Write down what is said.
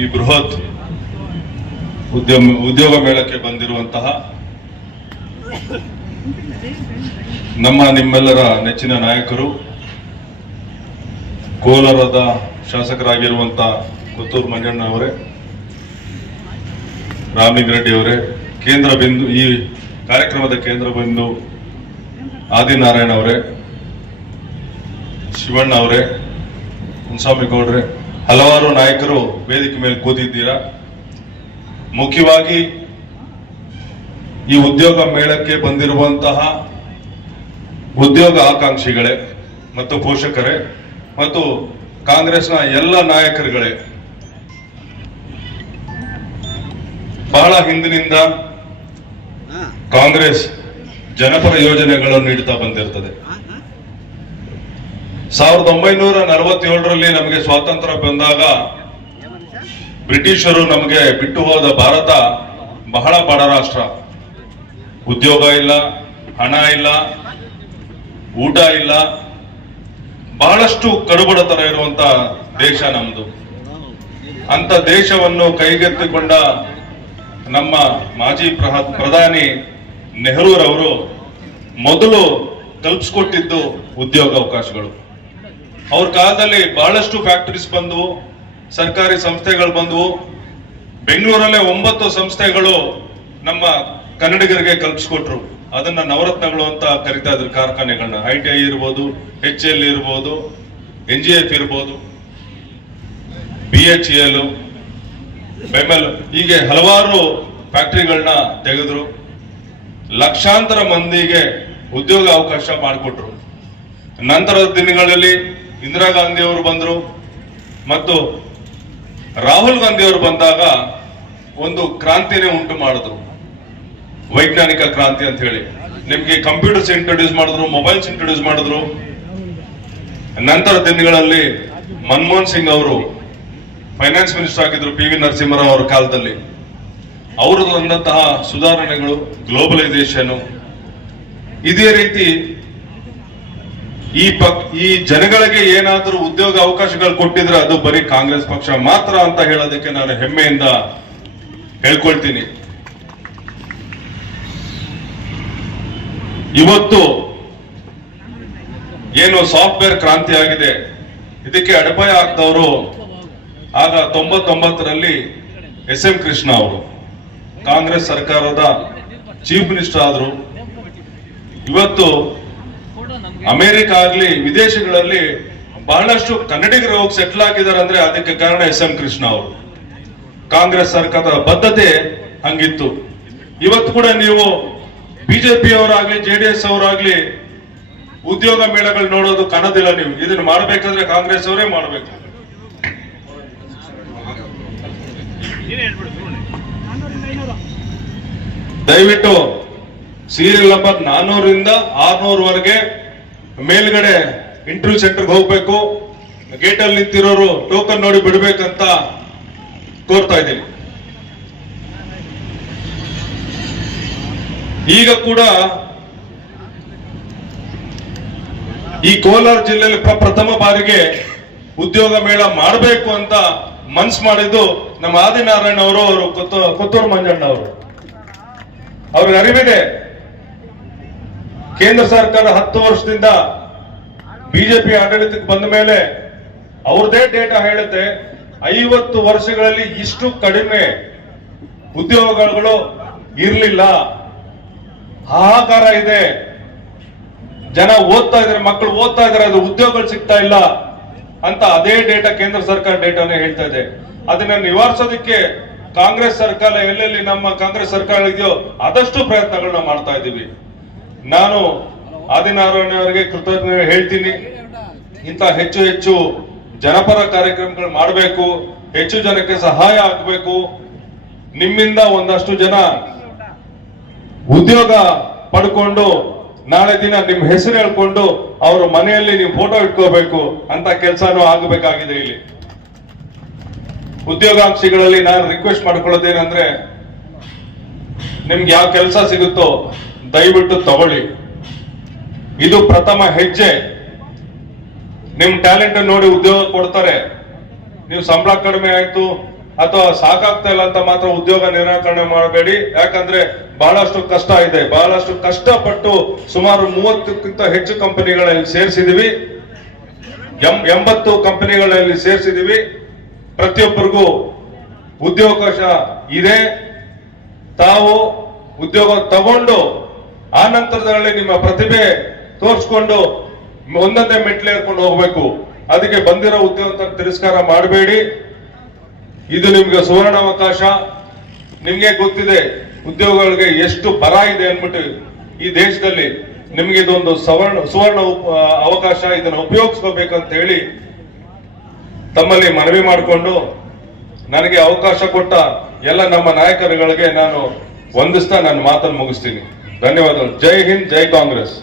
ಈ ಬೃಹತ್ ಉದ್ಯೋಗ ಮೇಳಕ್ಕೆ ಬಂದಿರುವಂತಹ ನಮ್ಮ ನಿಮ್ಮೆಲ್ಲರ ನೆಚ್ಚಿನ ನಾಯಕರು, ಕೋಲಾರದ ಶಾಸಕರಾಗಿರುವಂತಹ ಕೊತ್ತೂರು ಮಂಜಣ್ಣ ಅವರೇ, ರಾಮಲಿಂಗಾರೆಡ್ಡಿ ಅವರೇ, ಕೇಂದ್ರ ಬಿಂದು ಈ ಕಾರ್ಯಕ್ರಮದ ಕೇಂದ್ರ ಬಿಂದು ಆದಿನಾರಾಯಣ ಅವರೇ, ಶಿವಣ್ಣ ಅವರೇ, ಮುನ್ಸ್ವಾಮಿ ಗೌಡ್ರೆ, ಹಲವಾರು ನಾಯಕರು ವೇದಿಕೆ ಮೇಲೆ ಕೂತಿದ್ದೀರಾ. ಮುಖ್ಯವಾಗಿ ಈ ಉದ್ಯೋಗ ಮೇಳಕ್ಕೆ ಬಂದಿರುವಂತಹ ಉದ್ಯೋಗ ಆಕಾಂಕ್ಷಿಗಳೇ ಮತ್ತು ಪೋಷಕರೇ ಮತ್ತು ಕಾಂಗ್ರೆಸ್ನ ಎಲ್ಲ ನಾಯಕರುಗಳೇ, ಬಹಳ ಹಿಂದಿನಿಂದ ಕಾಂಗ್ರೆಸ್ ಜನಪರ ಯೋಜನೆಗಳನ್ನು ನೀಡುತ್ತಾ ಬಂದಿರ್ತದೆ. 1947ರಲ್ಲಿ ನಮಗೆ ಸ್ವಾತಂತ್ರ್ಯ ಬಂದಾಗ ಬ್ರಿಟಿಷರು ನಮಗೆ ಬಿಟ್ಟು ಹೋದ ಭಾರತ ಬಹಳ ಬಡ ರಾಷ್ಟ್ರ. ಉದ್ಯೋಗ ಇಲ್ಲ, ಹಣ ಇಲ್ಲ, ಊಟ ಇಲ್ಲ, ಬಹಳಷ್ಟು ಕಡುಬಡತನ ಇರುವಂತ ದೇಶ ನಮ್ದು. ಅಂತ ದೇಶವನ್ನು ಕೈಗೆತ್ತಿಕೊಂಡ ನಮ್ಮ ಮಾಜಿ ಪ್ರಧಾನಿ ನೆಹರೂರವರು ಮೊದಲು ಕಲ್ಪಿಸ್ಕೊಟ್ಟಿದ್ದು ಉದ್ಯೋಗ ಅವಕಾಶಗಳು. ಅವ್ರ ಕಾಲದಲ್ಲಿ ಬಹಳಷ್ಟು ಫ್ಯಾಕ್ಟರೀಸ್ ಬಂದವು, ಸರ್ಕಾರಿ ಸಂಸ್ಥೆಗಳು ಬಂದವು. ಬೆಂಗಳೂರಲ್ಲೇ 9 ಸಂಸ್ಥೆಗಳು ನಮ್ಮ ಕನ್ನಡಿಗರಿಗೆ ಕಲ್ಪಿಸ್ಕೊಟ್ರು. ಅದನ್ನ ನವರತ್ನಗಳು ಅಂತ ಕರಿತಾ ಇದ್ರು ಕಾರ್ಖಾನೆಗಳನ್ನ. ITI ಇರ್ಬೋದು, HL ಇರ್ಬೋದು, NGF ಇರ್ಬೋದು, BHEL, ಬೆಮೆಲ್, ಹೀಗೆ ಹಲವಾರು ಫ್ಯಾಕ್ಟರಿಗಳನ್ನ ತೆಗೆದ್ರು. ಲಕ್ಷಾಂತರ ಮಂದಿಗೆ ಉದ್ಯೋಗ ಅವಕಾಶ ಮಾಡಿಕೊಟ್ರು. ನಂತರದ ದಿನಗಳಲ್ಲಿ ಇಂದಿರಾ ಗಾಂಧಿ ಅವರು ಬಂದ್ರು ಮತ್ತು ರಾಹುಲ್ ಗಾಂಧಿ ಅವರು ಬಂದಾಗ ಒಂದು ಕ್ರಾಂತಿನೇ ಉಂಟು ಮಾಡಿದ್ರು, ವೈಜ್ಞಾನಿಕ ಕ್ರಾಂತಿ ಅಂತ ಹೇಳಿ. ನಿಮ್ಗೆ ಕಂಪ್ಯೂಟರ್ಸ್ ಇಂಟ್ರೊಡ್ಯೂಸ್ ಮಾಡಿದ್ರು, ಮೊಬೈಲ್ಸ್ ಇಂಟ್ರೊಡ್ಯೂಸ್ ಮಾಡಿದ್ರು. ನಂತರ ದಿನಗಳಲ್ಲಿ ಮನಮೋಹನ್ ಸಿಂಗ್ ಅವರು ಫೈನಾನ್ಸ್ ಮಿನಿಸ್ಟರ್ ಆಗಿದ್ರು PV ನರಸಿಂಹರಾವ್ ಅವರ ಕಾಲದಲ್ಲಿ. ಅವರು ತಂದಂತಹ ಸುಧಾರಣೆಗಳು, ಗ್ಲೋಬಲೈಸೇಷನ್, ಇದೇ ರೀತಿ ಈ ಜನಗಳಿಗೆ ಏನಾದರೂ ಉದ್ಯೋಗ ಅವಕಾಶಗಳು ಕೊಟ್ಟಿದ್ರೆ ಅದು ಬರೀ ಕಾಂಗ್ರೆಸ್ ಪಕ್ಷ ಮಾತ್ರ ಅಂತ ಹೇಳೋದಕ್ಕೆ ನಾನು ಹೆಮ್ಮೆಯಿಂದ ಹೇಳ್ಕೊಳ್ತೀನಿ. ಇವತ್ತು ಏನು ಸಾಫ್ಟ್ವೇರ್ ಕ್ರಾಂತಿ ಆಗಿದೆ, ಇದಕ್ಕೆ ಅಡಿಪಾಯ ಆಗ್ತವರು ಆಗ 99ರಲ್ಲಿ SM ಕೃಷ್ಣ ಅವರು ಕಾಂಗ್ರೆಸ್ ಸರ್ಕಾರದ ಚೀಫ್ ಮಿನಿಸ್ಟರ್ ಆದ್ರು. ಇವತ್ತು ಅಮೆರಿಕ ಆಗ್ಲಿ ವಿದೇಶಗಳಲ್ಲಿ ಬಹಳಷ್ಟು ಕನ್ನಡಿಗರು ಹೋಗಿ ಸೆಟ್ಲ್ ಆಗಿದ್ದಾರೆ ಅಂದ್ರೆ ಅದಕ್ಕೆ ಕಾರಣ SM ಕೃಷ್ಣ ಅವರು. ಕಾಂಗ್ರೆಸ್ ಸರ್ಕಾರದ ಬದ್ಧತೆ ಹಂಗಿತ್ತು. ಇವತ್ತು ಕೂಡ ನೀವು ಬಿಜೆಪಿ ಅವರಾಗ್ಲಿ JDS ಅವರಾಗ್ಲಿ ಉದ್ಯೋಗ ಮೇಳಗಳು ನೋಡೋದು ಕಾಣೋದಿಲ್ಲ. ನೀವು ಇದನ್ನು ಮಾಡಬೇಕಾದ್ರೆ ಕಾಂಗ್ರೆಸ್ ಅವರೇ ಮಾಡಬೇಕು. ದಯವಿಟ್ಟು ಸೀರಿಯಲ್ ನಂಬರ್ 400ರಿಂದ 600ವರೆಗೆ ಮೇಲ್ಗಡೆ ಇಂಟರ್ವ್ಯೂ ಸೆಂಟರ್ಗೆ ಹೋಗ್ಬೇಕು. ಗೇಟ್ ಅಲ್ಲಿ ನಿಂತಿರೋರು ಟೋಕನ್ ನೋಡಿ ಬಿಡ್ಬೇಕಂತ ಕೋರ್ತಾ ಇದ್ದೀನಿ. ಈಗ ಕೂಡ ಈ ಕೋಲಾರ ಜಿಲ್ಲೆಯಲ್ಲಿ ಪ್ರಥಮ ಬಾರಿಗೆ ಉದ್ಯೋಗ ಮೇಳ ಮಾಡಬೇಕು ಅಂತ ಮನ್ಸು ಮಾಡಿದ್ದು ನಮ್ಮ ಆದಿನಾರಾಯಣ ಅವರು ಕೊತ್ತೂರು ಮಂಜಣ್ಣ ಅವರು. ಅವ್ರಿಗೆ ಅರಿವಿದೆ, ಕೇಂದ್ರ ಸರ್ಕಾರ 10 ವರ್ಷದಿಂದ ಬಿಜೆಪಿ ಆಡಳಿತಕ್ಕೆ ಬಂದ ಮೇಲೆ ಅವ್ರದೇ ಡೇಟಾ ಹೇಳುತ್ತೆ 50 ವರ್ಷಗಳಲ್ಲಿ ಇಷ್ಟು ಕಡಿಮೆ ಉದ್ಯೋಗಗಳು ಇರಲಿಲ್ಲ. ಹಾಹಾಕಾರ ಇದೆ. ಜನ ಓದ್ತಾ ಇದಾರೆ, ಮಕ್ಕಳು ಓದ್ತಾ ಇದಾರೆ, ಅದು ಉದ್ಯೋಗಗಳು ಸಿಗ್ತಾ ಇಲ್ಲ ಅಂತ ಅದೇ ಡೇಟಾ, ಕೇಂದ್ರ ಸರ್ಕಾರ ಡೇಟಾನೇ ಹೇಳ್ತಾ ಇದೆ. ಅದನ್ನ ನಿವಾರಿಸೋದಕ್ಕೆ ಕಾಂಗ್ರೆಸ್ ಸರ್ಕಾರ ಎಲ್ಲೆಲ್ಲಿ ನಮ್ಮ ಕಾಂಗ್ರೆಸ್ ಸರ್ಕಾರ ಇದೆಯೋ ಆದಷ್ಟು ಪ್ರಯತ್ನಗಳನ್ನ ಮಾಡ್ತಾ ಇದ್ದೀವಿ. ನಾನು ಆದಿನಾರಾಯಣ ಅವರಿಗೆ ಕೃತಜ್ಞತೆ ಹೇಳ್ತೀನಿ. ಇಂಥ ಹೆಚ್ಚು ಹೆಚ್ಚು ಜನಪರ ಕಾರ್ಯಕ್ರಮಗಳು ಮಾಡಬೇಕು, ಹೆಚ್ಚು ಜನಕ್ಕೆ ಸಹಾಯ ಆಗಬೇಕು. ನಿಮ್ಮಿಂದ ಒಂದಷ್ಟು ಜನ ಉದ್ಯೋಗ ಪಡ್ಕೊಂಡು ನಾಳೆ ದಿನ ನಿಮ್ ಹೆಸರು ಹೇಳ್ಕೊಂಡು ಅವ್ರ ಮನೆಯಲ್ಲಿ ನೀವು ಫೋಟೋ ಇಟ್ಕೋಬೇಕು ಅಂತ ಕೆಲಸನೂ ಆಗಬೇಕಾಗಿದೆ. ಇಲ್ಲಿ ಉದ್ಯೋಗಾಂಕ್ಷಿಗಳಲ್ಲಿ ನಾನು ರಿಕ್ವೆಸ್ಟ್ ಮಾಡ್ಕೊಳ್ಳೋದೇನಂದ್ರೆ, ನಿಮ್ಗೆ ಯಾವ ಕೆಲಸ ಸಿಗುತ್ತೋ ದಯವಿಟ್ಟು ತಗೊಳ್ಳಿ. ಇದು ಪ್ರಥಮ ಹೆಜ್ಜೆ. ನಿಮ್ ಟ್ಯಾಲೆಂಟ್ ನೋಡಿ ಉದ್ಯೋಗ ಕೊಡ್ತಾರೆ. ನೀವು ಸಂಬಳ ಕಡಿಮೆ ಆಯ್ತು ಅಥವಾ ಸಾಕಾಗ್ತಾ ಇಲ್ಲ ಅಂತ ಮಾತ್ರ ಉದ್ಯೋಗ ನಿರಾಕರಣೆ ಮಾಡಬೇಡಿ. ಯಾಕಂದ್ರೆ ಬಹಳಷ್ಟು ಕಷ್ಟ ಇದೆ. ಬಹಳಷ್ಟು ಕಷ್ಟಪಟ್ಟು ಸುಮಾರು 30ಕ್ಕಿಂತ ಹೆಚ್ಚು ಕಂಪನಿಗಳಲ್ಲಿ ಸೇರಿಸಿದೀವಿ. 80 ಕಂಪನಿಗಳಲ್ಲಿ ಸೇರಿಸಿದೀವಿ. ಪ್ರತಿಯೊಬ್ಬರಿಗೂ ಉದ್ಯೋಗಾವಕಾಶ ಇದೆ. ತಾವು ಉದ್ಯೋಗ ತಗೊಂಡು ಆ ನಂತರದಲ್ಲಿ ನಿಮ್ಮ ಪ್ರತಿಭೆ ತೋರಿಸ್ಕೊಂಡು ಒಂದೊಂದೇ ಮೆಟ್ಲೇರ್ಕೊಂಡು ಹೋಗ್ಬೇಕು. ಅದಕ್ಕೆ ಬಂದಿರೋ ಉದ್ಯೋಗ ತಿರಸ್ಕಾರ ಮಾಡಬೇಡಿ. ಇದು ನಿಮ್ಗೆ ಸುವರ್ಣ ಅವಕಾಶ. ನಿಮ್ಗೆ ಗೊತ್ತಿದೆ ಉದ್ಯೋಗಗಳಿಗೆ ಎಷ್ಟು ಬರ ಇದೆ ಅನ್ಬಿಟ್ಟು ಈ ದೇಶದಲ್ಲಿ. ನಿಮ್ಗೆ ಇದೊಂದು ಸುವರ್ಣ ಅವಕಾಶ. ಇದನ್ನು ಉಪಯೋಗಿಸ್ಕೋಬೇಕಂತ ಹೇಳಿ ತಮ್ಮಲ್ಲಿ ಮನವಿ ಮಾಡಿಕೊಂಡು ನನಗೆ ಅವಕಾಶ ಕೊಟ್ಟ ಎಲ್ಲ ನಮ್ಮ ನಾಯಕರುಗಳಿಗೆ ನಾನು ವಂದಿಸ್ತಾ ನನ್ನ ಮಾತನ್ನು ಮುಗಿಸ್ತೀನಿ. ಧನ್ಯವಾದಗಳು. ಜೈ ಹಿಂದ್, ಜೈ ಕಾಂಗ್ರೆಸ್.